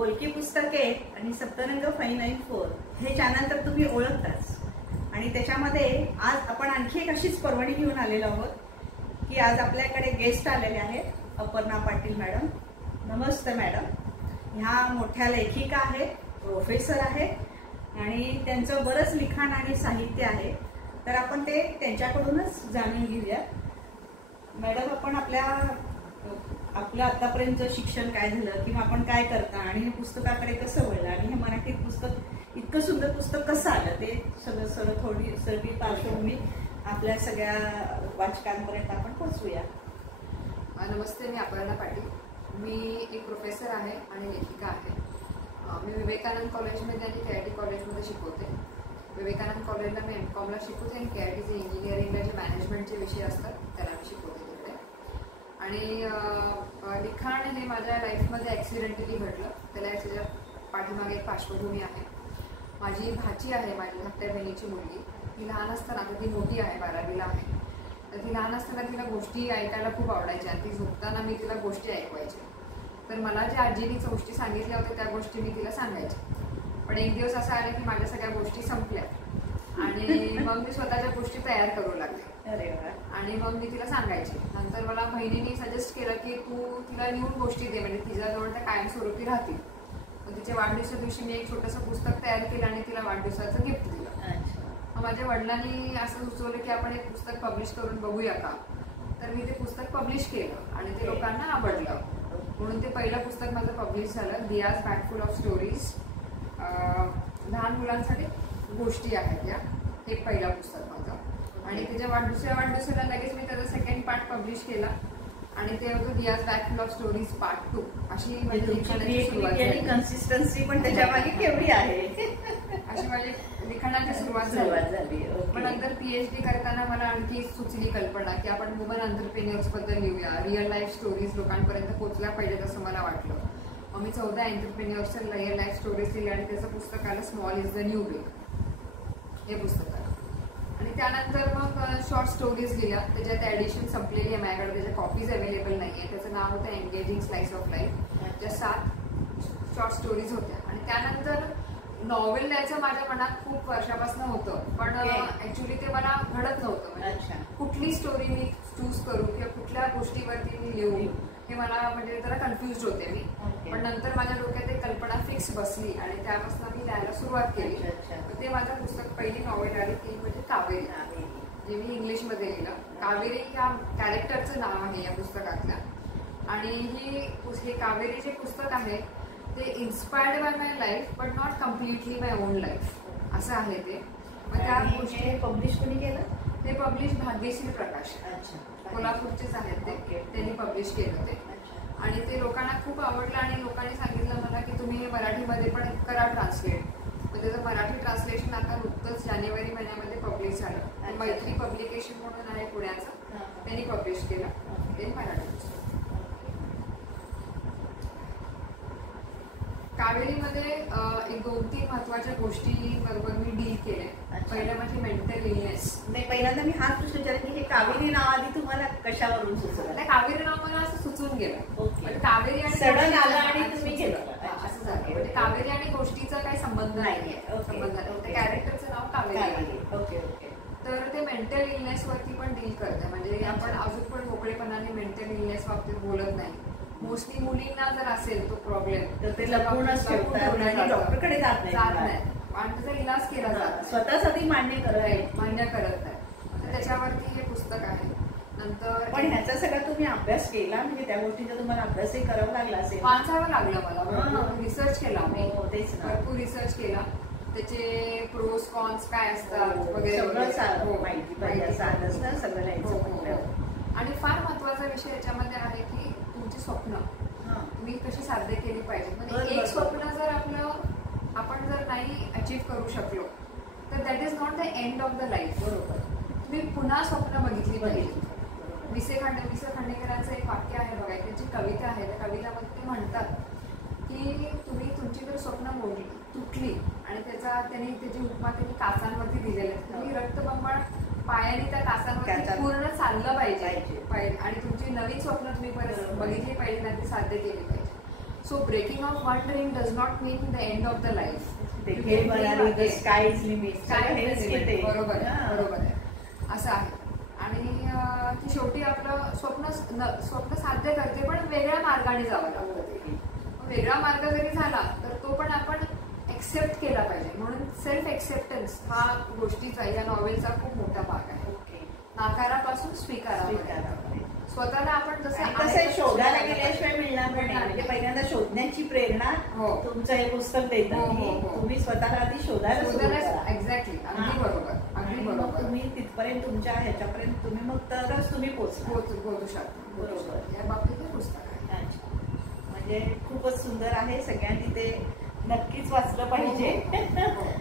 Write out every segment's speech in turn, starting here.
बोलकी पुस्तके आणि सप्तरंग 594 हे चॅनल तर तुम्ही ओळखताच आणि त्याच्यामध्ये आज आपण आणखी एक अशीच पर्वणी घेऊन आलेलो आहोत की आज आपल्याकडे गेस्ट आलेले आहेत अपर्णा पाटील मॅडम. नमस्ते मॅडम. ह्या मोठ्या लेखिका आहेत, प्रोफेसर आहेत आणि त्यांचं बरंच लिखाण आणि साहित्य आहे. तर आपण ते त्यांच्याकडूनच जाणून घेऊया. मॅडम, आपण आपलं आतापर्यंत शिक्षण काय झालं किंवा आपण काय करता आणि हे पुस्तकाकडे कसं वळलं आणि हे मराठीत पुस्तक इतकं सुंदर पुस्तक कसं आलं ते सगळं थोडी सगळी पार्श्वभूमी आपल्या सगळ्या वाचकांपर्यंत आपण पोहोचूया. नमस्ते, मी अपर्णा पाटील. मी एक प्रोफेसर आहे आणि लेखिका आहे. मी विवेकानंद कॉलेजमध्ये आणि KIT कॉलेजमध्ये शिकवते. विवेकानंद कॉलेजला मी MCOMला शिकवते आणि KITचे इंजिनिअरिंगला जे मॅनेजमेंटचे विषय असतात त्याला मी शिकवते तिकडे. आणि लिखाण हे माझ्या लाईफमध्ये ॲक्सिडेंटली घडलं. त्याला त्याच्या पाठीमागे एक पार्श्वभूमी आहे. माझी भाची आहे, माझी धाकट्या बहिणीची मुलगी. ती लहान असताना, आता ती मोठी आहे, 12वीला आहे, तर ती लहान असताना तिला गोष्टी ऐकायला खूप आवडायच्या आणि ती झोपताना मी तिला गोष्टी ऐकवायचे. तर मला ज्या आजीनी गोष्टी सांगितल्या होत्या त्या गोष्टी मी तिला सांगायचे. पण एक दिवस असा आला की माझ्या सगळ्या गोष्टी संपल्या आणि मग मी स्वतःच्या गोष्टी तयार करू लागले. आणि मग मी तिला सांगायचे. नंतर मला बहिणीने सजेस्ट केलं की तू तिला लिहून गोष्टी दे, म्हणजे तिच्याजवळ त्या कायमस्वरूपी राहतील. मग तिच्या वाढदिवसा दिवशी मी एक छोटंसं पुस्तक तयार केलं आणि तिला वाढदिवसाचं गिफ्ट दिलं. मग माझ्या वडिलांनी असं सुचवलं की आपण एक पुस्तक पब्लिश करून बघूया का. तर मी ते पुस्तक पब्लिश केलं आणि ते लोकांना आवडलं. म्हणून ते पहिलं पुस्तक माझं पब्लिश झालं, Diya's bag full of stories. लहान मुलांसाठी गोष्टी आहेत या. हे पहिलं पुस्तक माझं. आणि त्याच्या वाढदिवसाला लगेच मी त्याचा सेकंड पार्ट पब्लिश केला आणि ते होतं Diya's bag full of stories part 2. अशी माझी लिखाणाची सुरुवात झाली. कन्सिस्टन्सी पण त्याच्यामागे केवढी आहे. अशी माझी लिखाणाची सुरुवात झाली. पण नंतर PhD करताना मला आणखी सुचली कल्पना की आपण वुमन एंटरप्रेन्युअर्स बद्दल लिहूया. रिअल लाईफ स्टोरीज लोकांपर्यंत पोहोचल्या पाहिजेत असं मला वाटलं. मग मी 14 एंटरप्रेन्युअर्सच्या रिअल लाईफ स्टोरीज लिहिल्या आणि त्याचं पुस्तक आलं small is the new big. हे पुस्तक आलं. आणि त्यानंतर मग शॉर्ट स्टोरीज लिहिल्या. त्याच्यात ॲडिशन संपलेली आहे माझ्याकडे, त्याच्या कॉपीज अवेलेबल नाही आहे. त्याचं नाव होतं एंगेजिंग स्लाइस ऑफ लाईफ. त्या 7 शॉर्ट स्टोरीज होत्या. आणि त्यानंतर नॉवेल लिहायचं माझ्या मनात खूप वर्षापासून होतं, पण ऍक्च्युली ते मला घडत नव्हतं. म्हणजे कुठली स्टोरी मी चूज करू किंवा कुठल्या गोष्टीवरती मी लिहू हे मला म्हणजे जरा कन्फ्युज होते मी. पण नंतर माझ्या डोक्यात एक कल्पना फिक्स बसली आणि त्यापासून मी लिहायला सुरुवात केली. ते माझं पुस्तक पहिली नॉवेल आली ती म्हणजे कावेरी, जे मी इंग्लिशमध्ये लिहिलं. कावेरी ह्या कॅरेक्टरचं नाव आहे या पुस्तकातल्या. आणि हे कावेरी जे पुस्तक आहे ते inspired bye my life but not completely my on life असं आहे ते. मग त्या गोष्टी पब्लिश कोणी केलं? ते पब्लिश भाग्यश्री प्रकाश, कोल्हापूरचेच आहेत ते. त्यांनी पब्लिश केलं ते. आणि ते लोकांना खूप आवडलं आणि लोकांनी सांगितलं मला की तुम्ही हे मराठीमध्ये पण करा ट्रान्सलेट. मग त्याचं मराठी ट्रान्सलेशन आता नुकतंच जानेवारी महिन्यामध्ये पब्लिश झालं. मैत्री पब्लिकेशन म्हणून आहे पुण्याचं, त्यांनी पब्लिश केलं ते मराठी. कावेरीमध्ये एक 2-3 महत्वाच्या गोष्टी बरोबर मी डील केल्या. पहिलं म्हणजे मेंटल इलनेस. नाही, पहिल्यांदा मी हाच प्रश्न विचारेन की हे कावेरी नाव आधी तुम्हाला कशावरून सुचलं? कावेरी नाव मला असं सुचून गेलं. कावेरी आणि सडन आलं आणि तुम्ही केलं असं झालं. म्हणजे कावेरी आणि गोष्टीचा काही संबंध नाहीये. संबंध नाही. त्या कॅरेक्टरचं नाव कावेरी. ओके. तर ते मेंटल इलनेस वरती पण डील करते. म्हणजे आपण अजून पण मोकळेपणाने मेंटल इलनेस बाबतीत बोलत नाही. मोस्टली मुलींना जर असेल तो प्रॉब्लेम तर ते लपूनच ठेवतात, डॉक्टरकडे जात नाही आणि त्याचा इलाज केला जातो. स्वतःच आधी मान्य करत नाही. तर त्याच्यावरती हे पुस्तक आहे. नंतर पण ह्याचा सगळा तुम्ही अभ्यास केला, म्हणजे त्या गोष्टीचा तुम्हाला अभ्यासही करावा लागला असेल? वाचावं लागलं मला. रिसर्च केला मी. तेच ना, भरपूर रिसर्च केला. त्याचे प्रोस कॉन्स काय असतात वगैरे सगळं माहिती पाहिजे सगळं लिहायचं. आणि फार महत्वाचा विषय याच्यामध्ये आहे की तुमची स्वप्न तुम्ही कशी साध्य केली पाहिजे. म्हणजे एक स्वप्न जर आपण जर नाही अचीव्ह करू शकलो तर that is not the end of the life. बरोबर. तुम्ही पुन्हा स्वप्न बघितली पाहिजे. विसे खांडेकरांचं एक वाक्य आहे बघा, त्यांची कविता आहे. त्या कवितामध्ये ते म्हणतात की तुम्ही तुमची जर स्वप्न मोडली, तुटली आणि त्यांनी त्याची उपमा त्यांनी कासांवरती दिलेली आहे. तुम्ही रक्तबंबाळ पायाने त्या कासांवरती पूर्ण चाललं पाहिजे आणि तुमची नवीन स्वप्न तुम्ही परत बघितली पाहिजे आणि ती साध्य केली पाहिजे. So breaking of one dream does not mean the end of the life. बरोबर आहे असं आहे. आणि ती शेवटी आपलं स्वप्न साध्य करते, पण वेगळ्या मार्गाने जावं लागतं. वेगळा मार्ग जरी झाला तर तो पण आपण एक्सेप्ट केला पाहिजे. म्हणून सेल्फ एक्सेप्टन्स हा गोष्टीचा, या नॉवेलचा खूप मोठा भाग आहे. नाकारापासून स्वीकारापर्यंत स्वतःला आपण जसं शोधायला गेल्याशिवाय मिळणार नाही. म्हणजे पहिल्यांदा शोधण्याची प्रेरणा तुमचं हे पुस्तक देतं. तुम्ही स्वतःला आधी शोधायला. एक्झॅक्टली, अगदी बरोबर. तुम्ही तिथपर्यंत तुमच्या ह्याच्यापर्यंत तुम्ही मग तरच तुम्ही पोहोचू शकता. बरोबर, या बाबतीत हे पुस्तक आहे. म्हणजे खूपच सुंदर आहे. सगळ्यांनी ते नक्कीच वाचलं पाहिजे.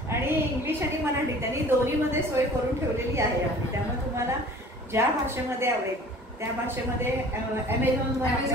आणि इंग्लिश आणि मराठी त्यांनी दोन्हीमध्ये सोय करून ठेवलेली आहे. त्यामुळे तुम्हाला ज्या भाषेमध्ये आवडेल त्या भाषेमध्ये अमेझॉनवरती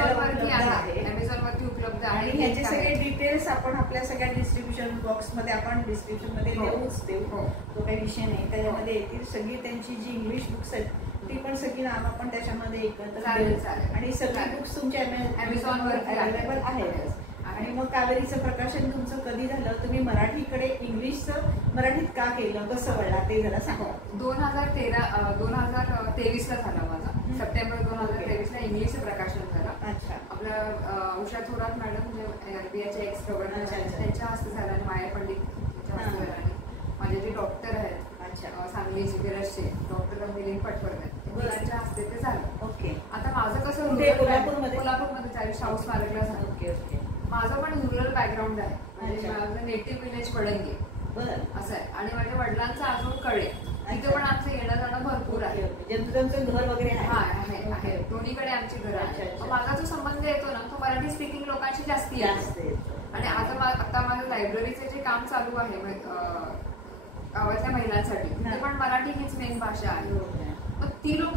उपलब्ध आहे. आणि ह्याचे सगळे डिटेल्स आपण आपल्या सगळ्या डिस्ट्रीब्युशन बॉक्समध्ये आपण डिस्क्रिप्शनमध्ये देऊच देऊ. तो काही विषय नाही. त्याच्यामध्ये येतील सगळी त्यांची जी इंग्लिश बुक्स आहेत ती पण सगळी नाव आपण त्याच्यामध्ये एकत्र देऊ. आणि सगळी बुक्स तुमच्या अमेझॉनवर अवेलेबल आहेत. आणि मग कावेरीचं प्रकाशन तुमचं कधी झालं, तुम्ही मराठीकडे इंग्लिशचं मराठीत का केलं, कसं वळला ते जरा सांगा. 2023 ला झाला माझा. सप्टेंबर 2023 ला इंग्लिशचं प्रकाशन झालं. अच्छा. आपलं उषा थोरात मॅडम म्हणजे RBIचे एक्स गव्हर्नर त्यांच्या हस्ते झालं आणि माया पंडित त्यांच्या हस्ते झालं. आणि माझे जे डॉक्टर आहेत सांगलीचे मिरजचे डॉक्टर मिलिंद पटवर्धन त्यांच्या हस्ते ते झालं. ओके. आता माझं कसं कोल्हापूरमध्ये शाहू स्मारकला झालं. ओके. माझं पण रुरल बॅकग्राऊंड आहे. म्हणजे माझं नेटिव्ह विलेज पडंगे असं आहे. आणि माझ्या वडिलांचं अजून कळे तिथे पण आमचं येणं जाणं भरपूर आहे. घर वगैरे आहे. दोन्हीकडे आमची घर आहे. माझा जो संबंध येतो ना तो मराठी स्पीकिंग लोकांशी जास्ती असते. आणि आता माझं लायब्ररीचे जे काम चालू आहे गावातल्या महिलांसाठी ते पण मराठी हीच मेन भाषा आहे. मग ती लोक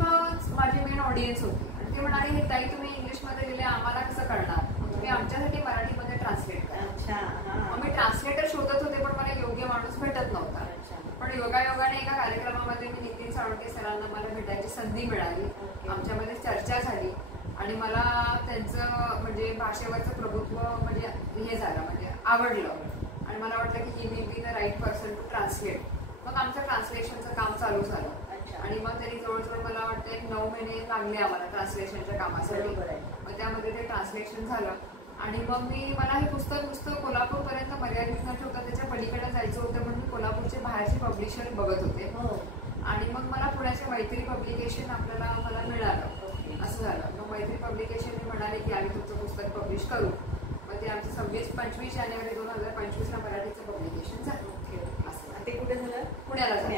माझी मेन ऑडियन्स होती. आणि ते म्हणाले हे ताई तुम्ही इंग्लिशमध्ये लिहिले आम्हाला कसं कळणार, तुम्ही आमच्यासाठी मराठीमध्ये ट्रान्सलेट करा. मग मी ट्रान्सलेटर शोधत होते पण मला योग्य माणूस भेटत नव्हता. पण योगायोगाने एका कार्यक्रमामध्ये मी नितीन साळुंखे सरांना मला भेटायची संधी मिळाली. आमच्यामध्ये चर्चा झाली आणि मला त्यांचं म्हणजे भाषेवरचं प्रभुत्व म्हणजे हे झालं, म्हणजे आवडलं. आणि मला वाटलं की he will be the right person to translate. मग आमचं ट्रान्सलेशनचं काम चालू झालं. आणि मग त्यांनी जवळजवळ मला वाटतं 9 महिने लागले आम्हाला ट्रान्सलेशनच्या कामासाठी. मग त्यामध्ये ते ट्रान्सलेशन झालं. आणि मग मला हे पुस्तक कोल्हापूरपर्यंत मर्यादित न ठेवता त्याच्या पलीकडे जायचं होतं म्हणून मी कोल्हापूरचे बाहेरचे पब्लिशर बघत होते. आणि मग मला पुण्याचे मैत्री पब्लिकेशन मला मिळालं. असं झालं. मग मैत्री पब्लिकेशन म्हणाले की आम्ही तुमचं पुस्तक पब्लिश करू. मग ते आमचं 25 जानेवारी 2025 ला मराठीचं पब्लिकेशन झालं. असं. ते कुठे झालं? पुण्याला झालं.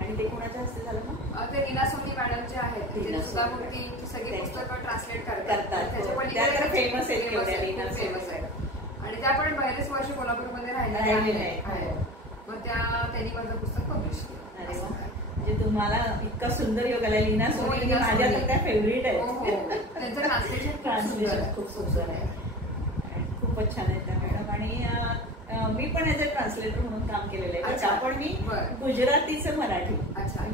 आणि ते कोणाच्या हस्ते झालं मग? ते लीना सोनी मॅडम जे आहेत सुधा मूर्ती सगळी पुस्तकं ट्रान्सलेट करतात. त्याच्या पलीकडे फेमस आहे. आणि त्या पण बरेच वर्ष कोल्हापूरमध्ये राहिलेल्या आहेत. मग त्यांनी माझं पुस्तक पब्लिश केलं. म्हणजे तुम्हाला इतका सुंदर योग आला. लीना सोनी माझ्या तर त्या फेवरेट आहे. त्यांचं ट्रान्सलेशन खूप सुंदर आहे. खूपच छान आहे त्या मॅडम. आणि मी पण ऍज अ ट्रान्सलेटर म्हणून काम केलेलं आहे. पण मी गुजरातीचं मराठी.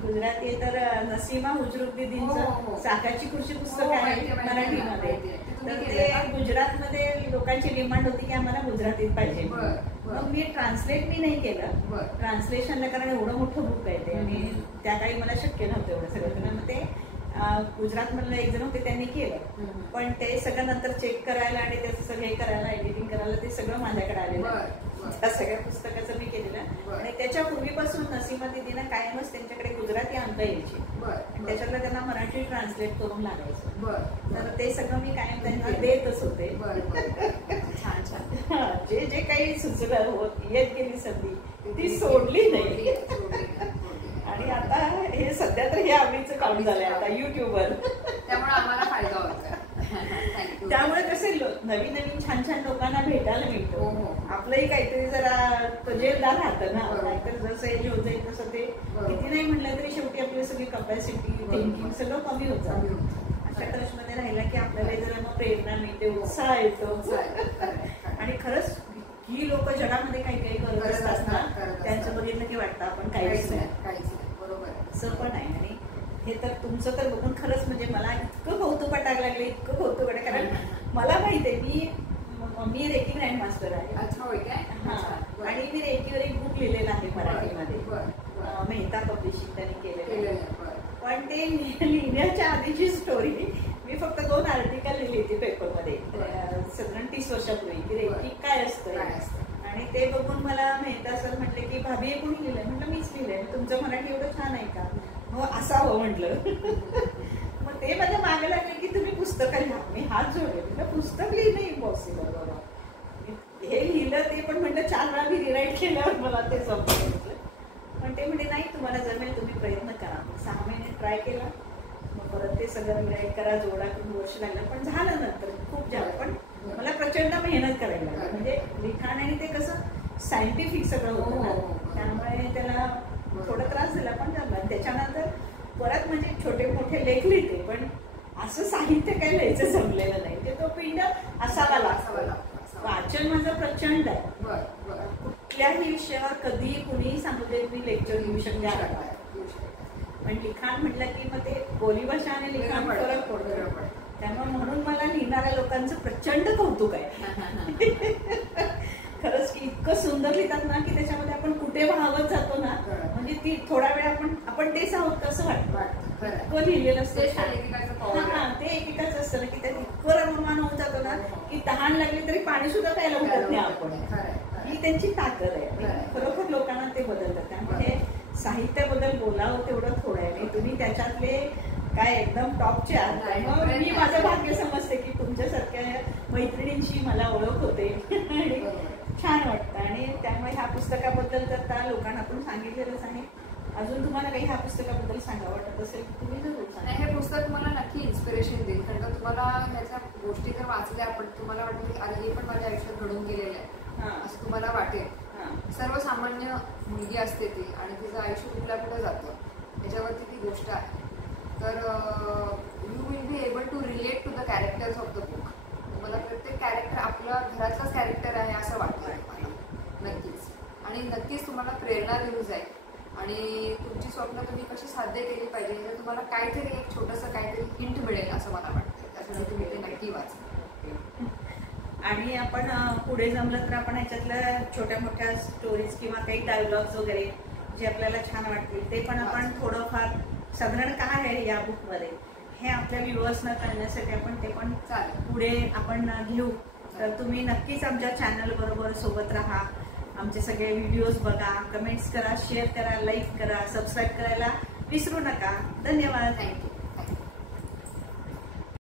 गुजराती तर नसीमा हुजरुद्दीनचं चाकाची खुर्ची पुस्तक आहे मराठीमध्ये. तर ते गुजरातमध्ये लोकांची डिमांड होती की आम्हाला गुजरातीत पाहिजे. मग मी ट्रान्सलेट नाही केलं ट्रान्सलेशनला, कारण एवढं मोठं बुक आहे ते आणि त्या काळी मला शक्य नव्हतं एवढं सगळं. मग ते गुजरात मधलं एक जण होते त्यांनी केलं. पण ते सगळं नंतर चेक करायला आणि त्याचं सगळं करायला एडिटिंग करायला ते सगळं माझ्याकडे आलेलं. त्या सगळ्या पुस्तकाचं मी केलेलं. आणि त्याच्या पूर्वीपासून नसीमा दिदीना कायमच त्यांच्याकडे गुजराती अंक यायची. त्याच्यातलं त्यांना मराठी ट्रान्सलेट करून लागायचं. तर ते सगळं मी कायम त्यांना देतच होते. छान छान. जे काही सुचलं येत गेली संधी ती सोडली नाही. आणि आता हे सध्या तर हे आवडीचं काम झालंय आता युट्यूबवर. त्यामुळे आम्हाला फायदा होतो. त्यामुळे कसे नवीन छान लोकांना भेटायला मिळतो. आपलंही काहीतरी जरा तजेलदार राहतं ना. नाहीतर जसं एज होत जाईल तसं ते किती नाही म्हटलं तरी शेवटी आपली सगळी कपॅसिटी थिंकिंग सगळं कमी होत जातं. अशा टच मध्ये राहिला की आपल्याला जरा मग प्रेरणा मिळते, उत्साह येतो. आणि खरंच ही लोक जगामध्ये काही करत असतात त्यांचं बघितलं की वाटतं आपण काहीच नाही. बरोबर असं पण आहे. आणि हे तर तुमचं तर बघून खरंच म्हणजे मला इतकं कौतुक वाटायला लागलं, इतकं कौतुक वाटलं. कारण मला माहिती आहे मी मी रेकी ग्रँड मास्टर आहे. अच्छा, होय काय? आणि मी रेकीवर एक बुक लिहिलेलं आहे मराठीमध्ये, मेहता पब्लिशिंग त्यांनी केलेलं. पण ते लिहिण्याच्या आधीची स्टोरी मी फक्त 2 आर्टिकल लिहिली होती पेपरमध्ये साधारण 30 वर्षापूर्वी की रेकी काय असतं. आणि ते बघून मला मेहता सर म्हटले की भाभी कोणी लिहिलंय? म्हटलं मीच लिहिलंय. तुमचं मराठी एवढं छान आहे का? हो असावं म्हटलं. मग ते माझ्या मागे लागले की तुम्ही पुस्तकं लिहा. मी हात जोडले, म्हटलं पुस्तक लिहिणं इम्पॉसिबल बाबा. हे लिहिलं ते पण म्हटलं 4 वेळा मी रिराईट केल्यावर मला ते जमलं म्हटलं. पण ते म्हणजे नाही तुम्हाला जमेल, तुम्ही प्रयत्न करा. 6 महिने ट्राय केला. मग परत ते सगळं रिराईट करा, जोडा, खूप वर्ष लागलं. पण झालं नंतर खूप झालं. पण मला प्रचंड मेहनत करायला लागली. म्हणजे लिखाण आणि ते कसं सायंटिफिक सगळं होतं ना, त्यामुळे त्याला थोडा त्रास झाला. पण झाला. त्याच्यानंतर परत म्हणजे छोटे मोठे लेख लिहिते, पण असं साहित्य काही लिहायचं जमलेलं नाही. ते तो पिंड असावा लागतो. वाचन माझं प्रचंड आहे. कुठल्याही विषयावर कधी कुणीही सांगू दे मी लेक्चर घेऊ शकते. पण लिखाण म्हटलं की मग ते बोलीभाषा आणि लिखाण फरक पडतो. त्यामुळे म्हणून मला लिहिणाऱ्या लोकांचं प्रचंड कौतुक आहे. खरंच की इतकं सुंदर लिहितात ना की त्याच्यामध्ये आपण कुठे वाहवत जातो ना. म्हणजे ती थोडा वेळ आपण तेच आहोत कसं वाटतं. इतकं लिहिलेलं असतं. ते एकेकाच असतं ना की त्यात इतकं रममान होऊन जातो ना की तहान लागली तरी पाणी सुद्धा प्यायला उठत नाही आपण. ही त्यांची ताकद आहे. खरोखर लोकांना ते बदलतात. त्यामुळे साहित्याबद्दल बोलावं तेवढं थोडं आहे. तुम्ही त्याच्यातले काय एकदम टॉपचे आहात. मग मी माझं भाग्य समजते की तुमच्यासारख्या मैत्रिणींची मला ओळख होते आणि छान वाटतं. आणि त्यामुळे ह्या पुस्तकाबद्दल तर त्या लोकांना आपण सांगितलेलंच आहे. अजून तुम्हाला काही ह्या पुस्तकाबद्दल सांगावं वाटत असेल तुम्ही जरूर सांगा. हे पुस्तक तुम्हाला नक्की इन्स्पिरेशन देईल. कारण तुम्हाला ह्याच्या गोष्टी जर वाचल्या आपण तुम्हाला वाटेल की अरे हे पण माझ्या आयुष्यात घडून गेलेलं आहे असं तुम्हाला वाटेल. सर्वसामान्य मुलगी असते ती आणि तिचं आयुष्य कुठल्या कुठे जातं त्याच्यावरती ती गोष्ट आहे. तर you will be able to relate to the characters of the book. तुम्हाला प्रत्येक कॅरेक्टर आपलं घरातलंच कॅरेक्टर आहे असं वाटतं मला नक्कीच. आणि नक्कीच तुम्हाला प्रेरणा दिली जाईल. आणि तुमची स्वप्न तुम्ही कशी साध्य केली पाहिजे तर तुम्हाला काहीतरी एक छोटंसं काहीतरी हिंट मिळेल असं मला वाटतं. त्यासाठी तुम्ही ते नक्की वाचा. आणि आपण पुढे जमलं तर आपण ह्याच्यातल्या छोट्या मोठ्या स्टोरीज किंवा काही डायलॉग्स वगैरे जे आपल्याला छान वाटतील ते पण आपण थोडंफार साधारण काय आहे या बुकमध्ये हे आपल्या व्ह्युअर्सना कळण्यासाठी आपण ते पण पुढे आपण घेऊ. तर तुम्ही नक्कीच आमच्या चॅनल बरोबर सोबत राहा. आमचे सगळे व्हिडिओज बघा, कमेंट्स करा, शेअर करा, लाईक करा, सबस्क्राईब करायला विसरू नका. धन्यवाद. थँक्यू.